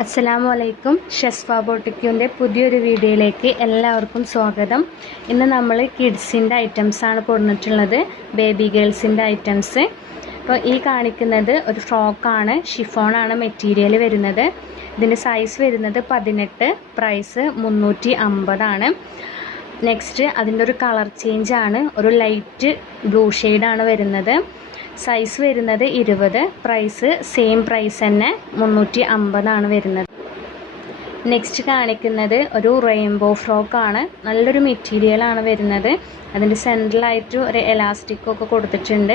അസ്സലാമു അലൈക്കും ഷെസ്ഫ ബോട്ടിക്യൂന്റെ പുതിയൊരു വീഡിയോയിലേക്ക് എല്ലാവർക്കും സ്വാഗതം. ഇന്ന് നമ്മൾ കിഡ്സിന്റെ ഐറ്റംസാണ് കൊടുത്തിട്ടുള്ളത്. ബേബി ഗേൾസിന്റെ ഐറ്റംസ്. അപ്പോൾ ഈ കാണിക്കുന്നത് ഒരു ഫ്രോക്കാണ്. ഷിഫോണാണ് മെറ്റീരിയൽ വരുന്നത്. ഇതിന്റെ സൈസ് വരുന്നത് പതിനെട്ട് പ്രൈസ് മുന്നൂറ്റി അമ്പതാണ് നെക്സ്റ്റ് അതിന്റെ ഒരു കളർ ചേഞ്ചാണ്. ഒരു ലൈറ്റ് ബ്ലൂ ഷെയ്ഡാണ് വരുന്നത്. സൈസ് വരുന്നത് ഇരുപത്. പ്രൈസ് സെയിം പ്രൈസ് തന്നെ മുന്നൂറ്റി അമ്പതാണ് വരുന്നത്. നെക്സ്റ്റ് കാണിക്കുന്നത് ഒരു റെയിൻബോ ഫ്രോക്കാണ് നല്ലൊരു മെറ്റീരിയലാണ് വരുന്നത്. അതിന്റെ സെന്ററിലായിട്ട് ഒരു എലാസ്റ്റിക് ഒക്കെ കൊടുത്തിട്ടുണ്ട്.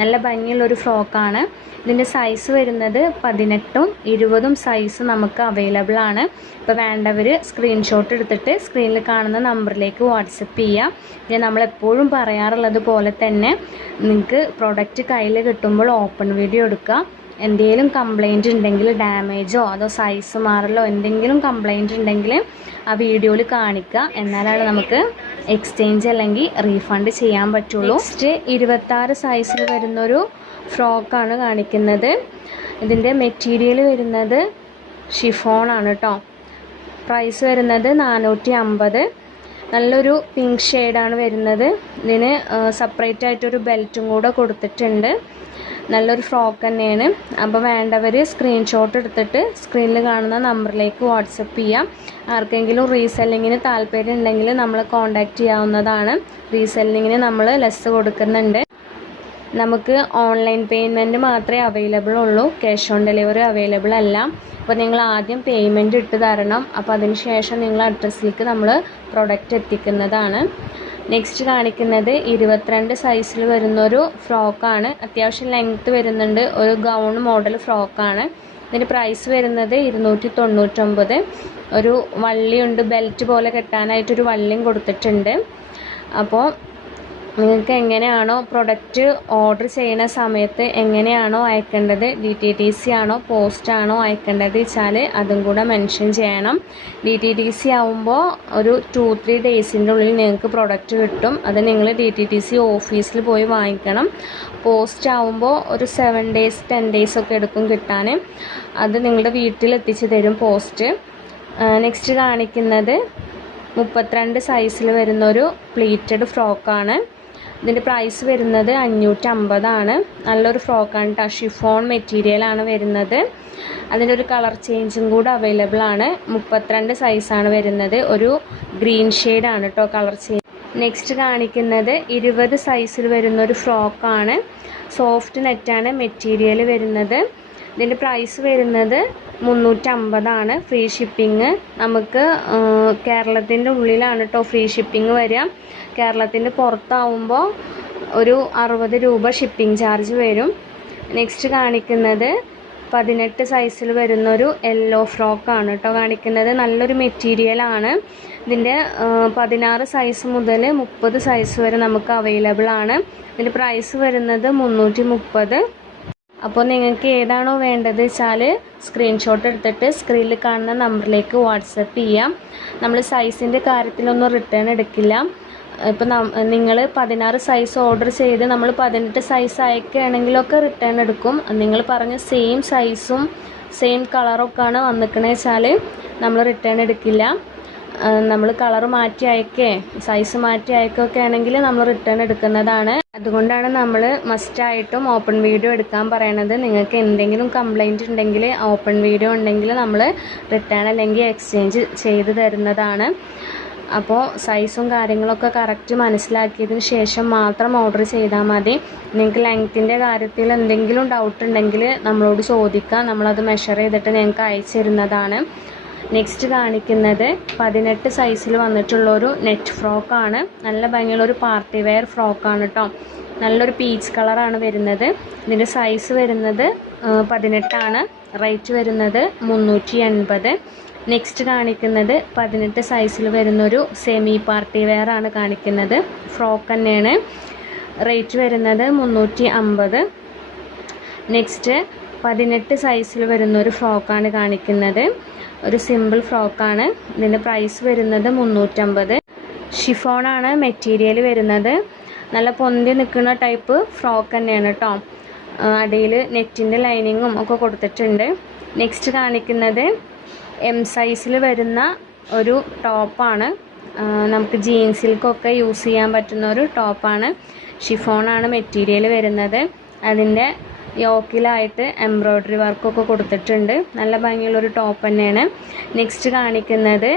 നല്ല ഭംഗിയുള്ളൊരു ഫ്രോക്കാണ് ഇതിന്റെ സൈസ് വരുന്നത് പതിനെട്ടും ഇരുപതും സൈസ് നമുക്ക് അവൈലബിൾ ആണ്. ഇപ്പോൾ വേണ്ടവർ സ്ക്രീൻഷോട്ട് എടുത്തിട്ട് സ്ക്രീനിൽ കാണുന്ന നമ്പറിലേക്ക് വാട്സപ്പ് ചെയ്യാം. പിന്നെ നമ്മളെപ്പോഴും പറയാറുള്ളത് പോലെ തന്നെ നിങ്ങൾക്ക് പ്രോഡക്റ്റ് കയ്യിൽ കിട്ടുമ്പോൾ ഓപ്പൺ വീഡിയോ എടുക്കുക എന്തെങ്കിലും കംപ്ലൈന്റ് ഉണ്ടെങ്കിൽ ഡാമേജോ അതോ സൈസ് മാറലോ എന്തെങ്കിലും കംപ്ലൈന്റ് ഉണ്ടെങ്കിൽ ആ വീഡിയോയിൽ കാണിക്കുക എന്നാലാണ് നമുക്ക് എക്സ്ചേഞ്ച് അല്ലെങ്കിൽ റീഫണ്ട് ചെയ്യാൻ പറ്റുള്ളൂ. നെക്സ്റ്റ് ഇരുപത്താറ് സൈസിൽ വരുന്നൊരു ഫ്രോക്കാണ് കാണിക്കുന്നത്. ഇതിന്റെ മെറ്റീരിയൽ വരുന്നത് ഷിഫോണാണ് കേട്ടോ പ്രൈസ് വരുന്നത് നാനൂറ്റി അമ്പത് നല്ലൊരു പിങ്ക് ഷെയ്ഡാണ് വരുന്നത്. ഇതിന് സെപ്പറേറ്റ് ആയിട്ടൊരു ബെൽറ്റും കൂടെ കൊടുത്തിട്ടുണ്ട്. നല്ലൊരു ഫ്രോക്ക് തന്നെയാണ്. അപ്പോൾ വേണ്ടവർ സ്ക്രീൻഷോട്ട് എടുത്തിട്ട് സ്ക്രീനിൽ കാണുന്ന നമ്പറിലേക്ക് വാട്സപ്പ് ചെയ്യാം. ആർക്കെങ്കിലും റീസെല്ലിങ്ങിന് താല്പര്യം ഉണ്ടെങ്കിൽ നമ്മൾ കോൺടാക്റ്റ് ചെയ്യാവുന്നതാണ്. റീസെല്ലിങ്ങിന് നമ്മൾ ലെസ് കൊടുക്കുന്നുണ്ട്. നമുക്ക് ഓൺലൈൻ പേയ്മെന്റ് മാത്രമേ അവൈലബിൾ ഉള്ളൂ. ക്യാഷ് ഓൺ ഡെലിവറി അവൈലബിൾ അല്ല. അപ്പോൾ നിങ്ങൾ ആദ്യം പേയ്മെന്റ് ഇട്ട് തരണം. അപ്പോൾ അതിന് ശേഷം നിങ്ങൾ അഡ്രസ്സിലേക്ക് നമ്മൾ പ്രൊഡക്റ്റ് എത്തിക്കുന്നതാണ്. നെക്സ്റ്റ് കാണിക്കുന്നത് ഇരുപത്തിരണ്ട് സൈസിൽ വരുന്നൊരു ഫ്രോക്കാണ് അത്യാവശ്യം ലെങ്ത്ത് വരുന്നുണ്ട്. ഒരു ഗൗൺ മോഡൽ ഫ്രോക്കാണ് ഇതിന്റെ പ്രൈസ് വരുന്നത് ഇരുന്നൂറ്റി തൊണ്ണൂറ്റൊമ്പത് ഒരു വള്ളിയുണ്ട്. ബെൽറ്റ് പോലെ കെട്ടാനായിട്ടൊരു വള്ളിയും കൊടുത്തിട്ടുണ്ട്. അപ്പോൾ നിങ്ങൾക്ക് എങ്ങനെയാണോ പ്രൊഡക്റ്റ് ഓർഡർ ചെയ്യുന്ന സമയത്ത് എങ്ങനെയാണോ അയക്കേണ്ടത്? ഡി ടി ടി സി ആണോ? പോസ്റ്റ് ആണോ അയക്കേണ്ടത് വെച്ചാൽ അതും കൂടെ മെൻഷൻ ചെയ്യണം. ഡി ടി ടി സി ആവുമ്പോൾ ഒരു ടു ത്രീ ഡേയ്സിന്റെ ഉള്ളിൽ നിങ്ങൾക്ക് പ്രൊഡക്റ്റ് കിട്ടും. അത് നിങ്ങൾ ഡി ടി ടി സി ഓഫീസിൽ പോയി വാങ്ങിക്കണം. പോസ്റ്റ് ആവുമ്പോൾ ഒരു സെവൻ ഡേയ്സ് ടെൻ ഡേയ്സ് ഒക്കെ എടുക്കും കിട്ടാൻ അത് നിങ്ങളുടെ വീട്ടിൽ എത്തിച്ചു തരും പോസ്റ്റ് നെക്സ്റ്റ് കാണിക്കുന്നത് മുപ്പത്തിരണ്ട് സൈസിൽ വരുന്നൊരു പ്ലീറ്റഡ് ഫ്രോക്കാണ് ഇതിന്റെ പ്രൈസ് വരുന്നത് അഞ്ഞൂറ്റി അമ്പതാണ് നല്ലൊരു ഫ്രോക്കാണ് കേട്ടോ ഷിഫോൺ മെറ്റീരിയലാണ് വരുന്നത്. അതിന്റെ ഒരു കളർ ചേഞ്ചും കൂടെ അവൈലബിൾ ആണ്. മുപ്പത്തിരണ്ട് സൈസാണ് വരുന്നത്. ഒരു ഗ്രീൻ ഷെയ്ഡാണ് കേട്ടോ കളർ ചേഞ്ച് നെക്സ്റ്റ് കാണിക്കുന്നത് ഇരുപത് സൈസിൽ വരുന്ന ഒരു ഫ്രോക്കാണ് സോഫ്റ്റ് നെറ്റാണ് മെറ്റീരിയൽ വരുന്നത്. ഇതിന്റെ പ്രൈസ് വരുന്നത് മുന്നൂറ്റമ്പതാണ്. ഫ്രീ ഷിപ്പിംഗ് നമുക്ക് കേരളത്തിന്റെ ഉള്ളിലാണ് കേട്ടോ ഫ്രീ ഷിപ്പിംഗ് വരിക. കേരളത്തിന്റെ പുറത്താവുമ്പോൾ ഒരു അറുപത് രൂപ ഷിപ്പിംഗ് ചാർജ് വരും. നെക്സ്റ്റ് കാണിക്കുന്നത് പതിനെട്ട് സൈസിൽ വരുന്നൊരു യെല്ലോ ഫ്രോക്കാണ് കേട്ടോ കാണിക്കുന്നത്. നല്ലൊരു മെറ്റീരിയലാണ് ഇതിന്റെ പതിനാറ് സൈസ് മുതൽ മുപ്പത് സൈസ് വരെ നമുക്ക് അവൈലബിൾ ആണ്. ഇതിന്റെ പ്രൈസ് വരുന്നത് മുന്നൂറ്റി മുപ്പത് അപ്പോൾ നിങ്ങൾക്ക് ഏതാണോ വേണ്ടത് വെച്ചാൽ സ്ക്രീൻഷോട്ട് എടുത്തിട്ട് സ്ക്രീനിൽ കാണുന്ന നമ്പറിലേക്ക് വാട്സപ്പ് ചെയ്യാം. നമ്മൾ സൈസിന്റെ കാര്യത്തിലൊന്നും റിട്ടേൺ എടുക്കില്ല. ഇപ്പം നിങ്ങൾ പതിനാറ് സൈസ് ഓർഡർ ചെയ്ത് നമ്മൾ പതിനെട്ട് സൈസ് അയക്കുകയാണെങ്കിലൊക്കെ റിട്ടേൺ എടുക്കും. നിങ്ങൾ പറഞ്ഞ സെയിം സൈസും സെയിം കളറൊക്കെയാണ് വന്നിക്കണേ നമ്മൾ റിട്ടേൺ എടുക്കില്ല. നമ്മൾ കളർ മാറ്റി അയക്കേ സൈസ് മാറ്റി അയക്കുകയൊക്കെ ആണെങ്കിൽ നമ്മൾ റിട്ടേൺ എടുക്കുന്നതാണ്. അതുകൊണ്ടാണ് നമ്മൾ മസ്റ്റായിട്ടും ഓപ്പൺ വീഡിയോ എടുക്കാൻ പറയണത്. നിങ്ങൾക്ക് എന്തെങ്കിലും കംപ്ലൈന്റ് ഉണ്ടെങ്കിൽ ഓപ്പൺ വീഡിയോ ഉണ്ടെങ്കിൽ നമ്മൾ റിട്ടേൺ അല്ലെങ്കിൽ എക്സ്ചേഞ്ച് ചെയ്ത് തരുന്നതാണ്. അപ്പോൾ സൈസും കാര്യങ്ങളൊക്കെ കറക്റ്റ് മനസ്സിലാക്കിയതിന് ശേഷം മാത്രം ഓർഡർ ചെയ്താൽ മതി. നിങ്ങൾക്ക് ലെങ്ത്തിന്റെ കാര്യത്തിൽ എന്തെങ്കിലും ഡൗട്ട് ഉണ്ടെങ്കിൽ നമ്മളോട് ചോദിക്കാം. നമ്മളത് മെഷർ ചെയ്തിട്ട് നിങ്ങൾക്ക് അയച്ചു തരുന്നതാണ്. നെക്സ്റ്റ് കാണിക്കുന്നത് പതിനെട്ട് സൈസിൽ വന്നിട്ടുള്ള ഒരു നെറ്റ് ഫ്രോക്കാണ് നല്ല ഭംഗിയുള്ളൊരു പാർട്ടി വെയർ ഫ്രോക്കാണ് കേട്ടോ നല്ലൊരു പീച്ച് കളറാണ് വരുന്നത്. ഇതിന്റെ സൈസ് വരുന്നത് പതിനെട്ടാണ്. റേറ്റ് വരുന്നത് മുന്നൂറ്റി എൺപത് നെക്സ്റ്റ് കാണിക്കുന്നത് പതിനെട്ട് സൈസിൽ വരുന്നൊരു സെമി പാർട്ടി വെയർ ആണ് കാണിക്കുന്നത്. ഫ്രോക്ക് തന്നെയാണ്. റേറ്റ് വരുന്നത് മുന്നൂറ്റി അമ്പത് നെക്സ്റ്റ് പതിനെട്ട് സൈസിൽ വരുന്ന ഒരു ഫ്രോക്കാണ് കാണിക്കുന്നത്. ഒരു സിമ്പിൾ ഫ്രോക്കാണ്. ഇതിന്റെ പ്രൈസ് വരുന്നത് മുന്നൂറ്റമ്പത്. ഷിഫോണാണ് മെറ്റീരിയൽ വരുന്നത്. നല്ല പൊന്തി നിൽക്കുന്ന ടൈപ്പ് ഫ്രോക്ക് തന്നെയാണ് കേട്ടോ അടിയിൽ നെറ്റിന്റെ ലൈനിങ്ങും ഒക്കെ കൊടുത്തിട്ടുണ്ട്. നെക്സ്റ്റ് കാണിക്കുന്നത് എം സൈസിൽ വരുന്ന ഒരു ടോപ്പാണ് നമുക്ക് ജീൻസിൽക്കൊക്കെ യൂസ് ചെയ്യാൻ പറ്റുന്ന ഒരു ടോപ്പാണ് ഷിഫോണാണ് മെറ്റീരിയൽ വരുന്നത്. അതിന്റെ യോക്കിലായിട്ട് എംബ്രോയ്ഡറി വർക്കൊക്കെ കൊടുത്തിട്ടുണ്ട്. നല്ല ഭംഗിയുള്ള ഒരു ടോപ്പ് തന്നെയാണ്. നെക്സ്റ്റ് കാണിക്കുന്നത്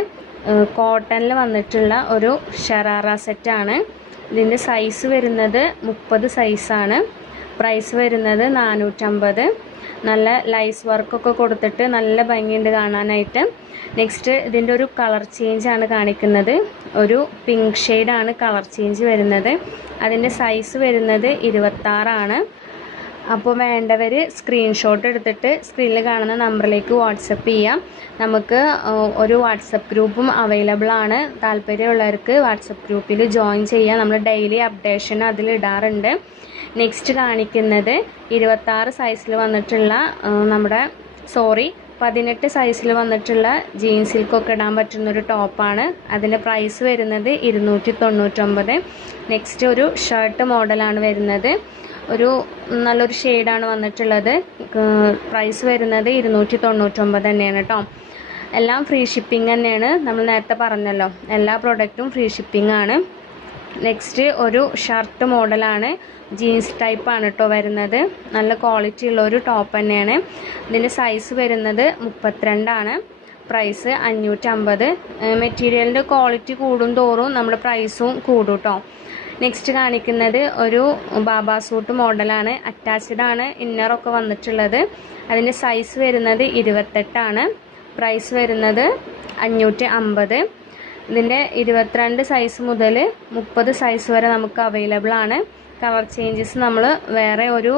കോട്ടണിൽ വന്നിട്ടുള്ള ഒരു ഷറാറ സെറ്റാണ് ഇതിന്റെ സൈസ് വരുന്നത് മുപ്പത് സൈസാണ് പ്രൈസ് വരുന്നത് നാനൂറ്റമ്പത്. നല്ല ലൈസ് വർക്കൊക്കെ കൊടുത്തിട്ട് നല്ല ഭംഗിയുണ്ട് കാണാനായിട്ട്. നെക്സ്റ്റ് ഇതിന്റെ ഒരു കളർ ചേഞ്ച് ആണ് കാണിക്കുന്നത്. ഒരു പിങ്ക് ഷെയ്ഡാണ് കളർ ചേഞ്ച് വരുന്നത്. അതിന്റെ സൈസ് വരുന്നത് ഇരുപത്താറാണ്. അപ്പോൾ വേണ്ടവർ സ്ക്രീൻഷോട്ട് എടുത്തിട്ട് സ്ക്രീനിൽ കാണുന്ന നമ്പറിലേക്ക് വാട്സപ്പ് ചെയ്യാം. നമുക്ക് ഒരു വാട്സപ്പ് ഗ്രൂപ്പും അവൈലബിൾ ആണ്. താല്പര്യമുള്ളവർക്ക് വാട്സപ്പ് ഗ്രൂപ്പിൽ ജോയിൻ ചെയ്യാം. നമ്മൾ ഡെയിലി അപ്ഡേഷൻ അതിൽ ഇടാറുണ്ട്. നെക്സ്റ്റ് കാണിക്കുന്നത് ഇരുപത്താറ് സൈസിൽ വന്നിട്ടുള്ള നമ്മുടെ സോറി പതിനെട്ട് സൈസിൽ വന്നിട്ടുള്ള ജീൻസിൽക്കൊക്കെ ഇടാൻ പറ്റുന്നൊരു ടോപ്പാണ് അതിന്റെ പ്രൈസ് വരുന്നത് ഇരുന്നൂറ്റി തൊണ്ണൂറ്റൊമ്പത്. നെക്സ്റ്റ് ഒരു ഷർട്ട് മോഡലാണ് വരുന്നത്. ഒരു നല്ലൊരു ഷെയ്ഡാണ് വന്നിട്ടുള്ളത്. പ്രൈസ് വരുന്നത് ഇരുന്നൂറ്റി തൊണ്ണൂറ്റൊമ്പത് തന്നെയാണ് കേട്ടോ എല്ലാം ഫ്രീ ഷിപ്പിംഗ് തന്നെയാണ്. നമ്മൾ നേരത്തെ പറഞ്ഞല്ലോ എല്ലാ പ്രോഡക്റ്റും ഫ്രീ ഷിപ്പിംഗ് ആണ്. നെക്സ്റ്റ് ഒരു ഷർട്ട് മോഡലാണ് ജീൻസ് ടൈപ്പാണ് കേട്ടോ വരുന്നത്. നല്ല ക്വാളിറ്റി ഉള്ള ഒരു ടോപ്പ് തന്നെയാണ്. ഇതിന്റെ സൈസ് വരുന്നത് മുപ്പത്തിരണ്ടാണ്. പ്രൈസ് അഞ്ഞൂറ്റമ്പത്. മെറ്റീരിയലിന്റെ ക്വാളിറ്റി കൂടും തോറും നമ്മുടെ പ്രൈസും കൂടും കേട്ടോ നെക്സ്റ്റ് കാണിക്കുന്നത് ഒരു ബാബാ സൂട്ട് മോഡലാണ്. അറ്റാച്ച്ഡ് ആണ്. ഇന്നറൊക്കെ വന്നിട്ടുള്ളത്. അതിന്റെ സൈസ് വരുന്നത് ഇരുപത്തെട്ടാണ്. പ്രൈസ് വരുന്നത് അഞ്ഞൂറ്റി അമ്പത് ഇതിന്റെ ഇരുപത്തിരണ്ട് സൈസ് മുതൽ മുപ്പത് സൈസ് വരെ നമുക്ക് അവൈലബിൾ ആണ്. കളർ ചേഞ്ചസ് നമ്മൾ വേറെ ഒരു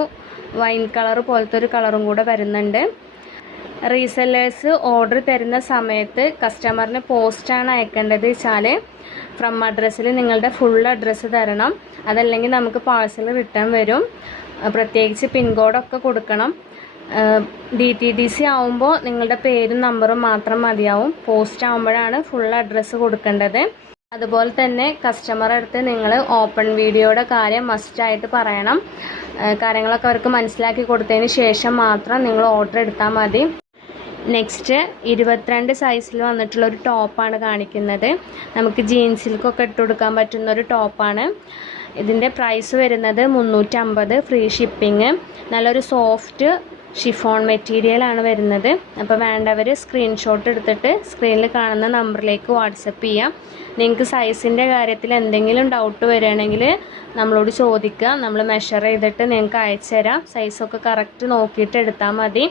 വൈൻ കളർ പോലത്തെ ഒരു കളറും കൂടെ വരുന്നുണ്ട്. റീസെല്ലേഴ്സ് ഓർഡർ തരുന്ന സമയത്ത് കസ്റ്റമറിന് പോസ്റ്റാണ് അയക്കേണ്ടത് വെച്ചാൽ ഫ്രം അഡ്രസ്സിൽ നിങ്ങളുടെ ഫുൾ അഡ്രസ്സ് തരണം. അതല്ലെങ്കിൽ നമുക്ക് പാഴ്സൽ റിട്ടേൺ വരും. പ്രത്യേകിച്ച് പിൻകോഡൊക്കെ കൊടുക്കണം. ഡി ടി ഡി സി ആവുമ്പോൾ നിങ്ങളുടെ പേരും നമ്പറും മാത്രം മതിയാവും. പോസ്റ്റ് ആവുമ്പോഴാണ് ഫുൾ അഡ്രസ്സ് കൊടുക്കേണ്ടത്. അതുപോലെ തന്നെ കസ്റ്റമർ അടുത്ത് നിങ്ങൾ ഓപ്പൺ വീഡിയോയുടെ കാര്യം മസ്റ്റായിട്ട് പറയണം. കാര്യങ്ങളൊക്കെ അവർക്ക് മനസ്സിലാക്കി കൊടുത്തതിന് ശേഷം മാത്രം നിങ്ങൾ ഓർഡർ എടുത്താൽ മതി. നെക്സ്റ്റ് ഇരുപത്തിരണ്ട് സൈസിൽ വന്നിട്ടുള്ള ഒരു ടോപ്പാണ് കാണിക്കുന്നത്. നമുക്ക് ജീൻസിൽക്കൊക്കെ ഇട്ട് കൊടുക്കാൻ പറ്റുന്ന ഒരു ടോപ്പാണ് ഇതിന്റെ പ്രൈസ് വരുന്നത് മുന്നൂറ്റമ്പത് ഫ്രീ ഷിപ്പിംഗ് നല്ലൊരു സോഫ്റ്റ് ഷിഫോൺ മെറ്റീരിയലാണ് വരുന്നത്. അപ്പോൾ വേണ്ടവർ സ്ക്രീൻഷോട്ട് എടുത്തിട്ട് സ്ക്രീനിൽ കാണുന്ന നമ്പറിലേക്ക് വാട്സപ്പ് ചെയ്യാം. നിങ്ങൾക്ക് സൈസിന്റെ കാര്യത്തിൽ എന്തെങ്കിലും ഡൗട്ട് വരികയാണെങ്കിൽ നമ്മളോട് ചോദിക്കുക. നമ്മൾ മെഷർ ചെയ്തിട്ട് നിങ്ങൾക്ക് അയച്ചു തരാം സൈസൊക്കെ കറക്റ്റ് നോക്കിയിട്ട് എടുത്താൽ മതി.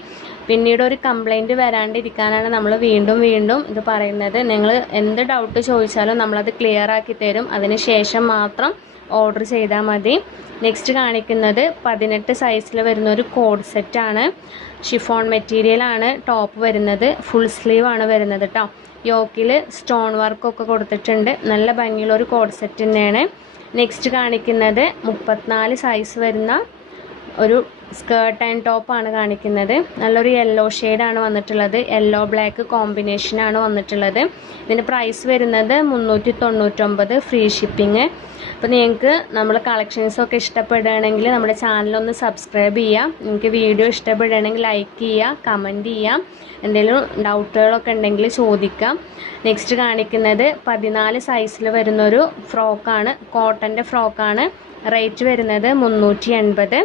പിന്നീട് ഒരു കംപ്ലൈന്റ് വരാണ്ടിരിക്കാനാണ് നമ്മൾ വീണ്ടും വീണ്ടും ഇത് പറയുന്നത്. നിങ്ങൾ എന്ത് ഡൗട്ട് ചോദിച്ചാലും നമ്മളത് ക്ലിയർ ആക്കി തരും. അതിന് ശേഷം മാത്രം ഓർഡർ ചെയ്താൽ മതി. നെക്സ്റ്റ് കാണിക്കുന്നത് പതിനെട്ട് സൈസിൽ വരുന്ന ഒരു കോഡ് സെറ്റാണ് ഷിഫോൺ മെറ്റീരിയലാണ് ടോപ്പ് വരുന്നത്. ഫുൾ സ്ലീവ് ആണ് വരുന്നത് കേട്ടോ യോക്കിൽ സ്റ്റോൺ വർക്കൊക്കെ കൊടുത്തിട്ടുണ്ട്. നല്ല ഭംഗിയുള്ള ഒരു കോഡ് സെറ്റ് തന്നെയാണ്. നെക്സ്റ്റ് കാണിക്കുന്നത് മുപ്പത്തിനാല് സൈസ് വരുന്ന ഒരു സ്കേർട്ട് ആൻഡ് ടോപ്പാണ് കാണിക്കുന്നത്. നല്ലൊരു യെല്ലോ ഷെയ്ഡാണ് വന്നിട്ടുള്ളത്. യെല്ലോ ബ്ലാക്ക് കോമ്പിനേഷനാണ് വന്നിട്ടുള്ളത്. ഇതിന്റെ പ്രൈസ് വരുന്നത് മുന്നൂറ്റി തൊണ്ണൂറ്റൊമ്പത് ഫ്രീ ഷിപ്പിംഗ് അപ്പോൾ നിങ്ങൾക്ക് നമ്മൾ കളക്ഷൻസൊക്കെ ഇഷ്ടപ്പെടുകയാണെങ്കിൽ നമ്മുടെ ചാനലൊന്ന് സബ്സ്ക്രൈബ് ചെയ്യാം നിങ്ങൾക്ക് വീഡിയോ ഇഷ്ടപ്പെടുകയാണെങ്കിൽ ലൈക്ക് ചെയ്യുക കമന്റ് ചെയ്യാം എന്തെങ്കിലും ഡൗട്ടുകളൊക്കെ ഉണ്ടെങ്കിൽ ചോദിക്കാം. നെക്സ്റ്റ് കാണിക്കുന്നത് പതിനാല് സൈസിൽ വരുന്നൊരു ഫ്രോക്കാണ് കോട്ടന്റെ ഫ്രോക്കാണ് റേറ്റ് വരുന്നത് മുന്നൂറ്റി എൺപത്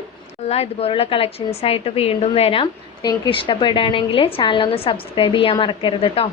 ഇതുപോലുള്ള കളക്ഷൻസ് ആയിട്ട് വീണ്ടും വരാം. നിങ്ങൾക്ക് ഇഷ്ടപ്പെടുകയാണെങ്കിൽ ചാനലൊന്ന് സബ്സ്ക്രൈബ് ചെയ്യാൻ മറക്കരുത് കേട്ടോ